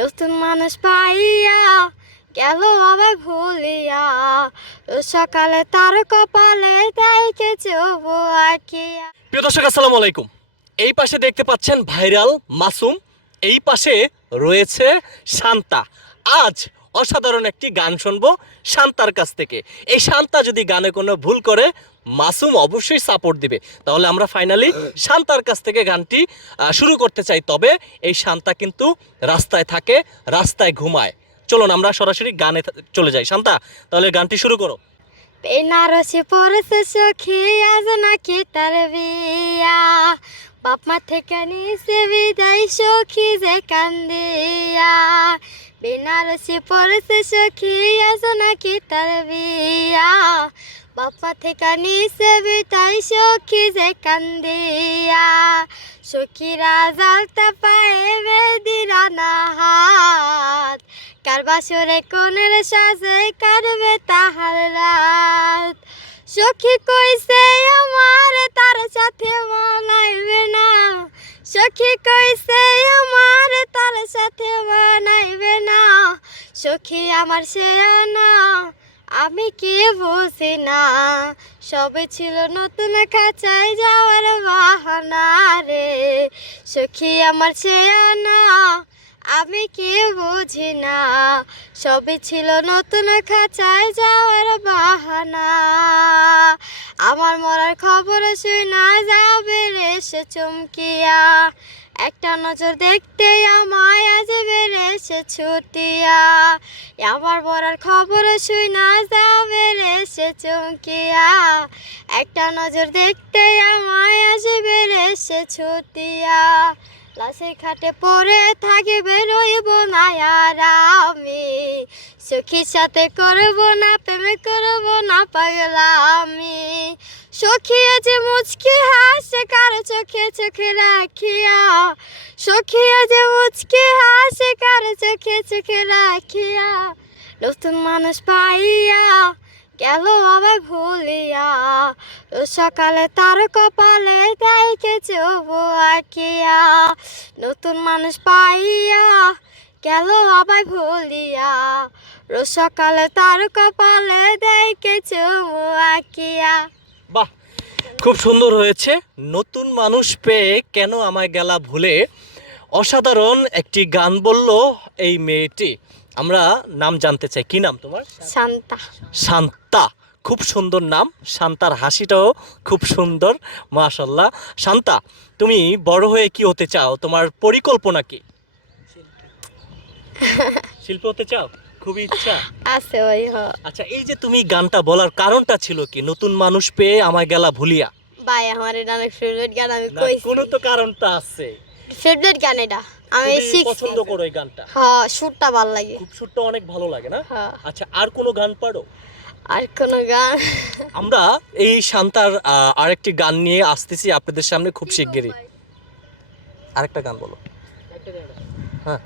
নতুন মানুষ পাইয়া গেল আবার ভুলিয়া, সকালে তার কপালে তাইকে চোখ আঁকিয়া। প্রিয় দর্শক আসসালামু আলাইকুম। এই পাশে দেখতে পাচ্ছেন ভাইরাল মাসুম, এই পাশে রয়েছে শান্তা। আজ অসাধারণ একটি গান শুনবো শান্তার কাছ থেকে। এই শান্তা যদি গানে কোনো ভুল করে মাসুম অবশ্যই সাপোর্ট দিবে, তাহলে আমরা ফাইনালি শান্তার কাছ থেকে গানটি শুরু করতে চাই। তবে এই শান্তা কিন্তু রাস্তায় থাকে, রাস্তায় ঘুমায়। চলুন আমরা সরাসরি গানে চলে যাই। শান্তা, তাহলে গানটি শুরু করো। বেনারসি পড়েছে সখী আজ নাকি তার বিয়া, বাপ মা থেকে নিছে বিদায় সখী যে কান্দিয়া। বেনারসি পড়েছে সখী আজ নাকি তার বিয়া, বাপ মা থেকে নিছে বিদায় সখী যে কান্দিয়া। সখীরা জালতা পায়ে বেদিরা না হাত, কার বাসরে কোনের সাজে কাটবে তাহার রাত। সখী কইছে আমার তার সাথে মানাইবে না, সখী কইছে আমার তার সাথে মানাইবে না। সখী আমার সে না আমি কি বুঝি না, সবে ছিল নতুন খাঁচায় যাওয়ার বাহানা রে। সখী আমার সে না আমি কি বুঝি না, সবই ছিল নতুন খাঁচায় যাওয়ার বাহানা। আমার মরার খবর শুনা যাবে রে সে চমকিয়া, একটা নজর দেখতে আমায় আজ বেড়ে সে ছুটিয়া। আমার মরার খবর শুনা যাবে রে সে চমকিয়া, একটা নজর দেখতে আমায় আজ বেড়ে সে ছুটিয়া। লাশের খাটে পড়ে থাকিবে রইব না আর আমি, সখীর সাথে করব না প্রেম করব না পাগলামি। সখী যে মুচকি হাসে কার চোখে চোখে রাখিয়া, সখী যে মুচকি হাসে কার চোখে চোখে রাখিয়া। নতুন মানুষ পাইয়া গেল আবার ভুলিয়া, সকালে তার কপালে তাইকে চোখ আঁকিয়া। নতুন মানুষ পাইয়া গেল আবার ভুলিয়া, সকালে তার কপালে তাইকে চোখ আঁকিয়া। বাহ, খুব সুন্দর হয়েছে। নতুন মানুষ পেয়ে কেন আমায় গেলা ভুলে, অসাধারণ একটি গান বলল এই মেয়েটি। আমরা নাম জানতে চাই, কি নাম তোমার? শান্তা। শান্তা, খুব সুন্দর নাম। শান্তার হাসিটাও খুব সুন্দর, মাশাল্লাহ। শান্তা, তুমি বড় হয়ে কি হতে চাও? তোমার পরিকল্পনা কি? শিল্পী হতে চাও? খুবই ইচ্ছা আছে ওই আচ্ছা, এই যে তুমি গানটা বলার কারণটা ছিল কি? নতুন মানুষ পেয়ে আমায় গেলা ভুলিয়া। ভাই আমার এটা অনেক ফেভারিট গান, আমি না, কইছি কোনো তো কারণটা আছে। ফেভারিট গান এটা, আমি খুবই শিখছি। পছন্দ করো এই গানটা? হ্যাঁ, সুরটা ভালো লাগে। খুব সুরটা অনেক ভালো লাগে না? হ্যাঁ। আচ্ছা, আর কোনো গান পারো? আর কোন গান? আমরা এই শান্তার আরেকটি গান নিয়ে আসতেছি আপনাদের সামনে খুব শিগগিরই। আরেকটা গান বলো। হ্যাঁ,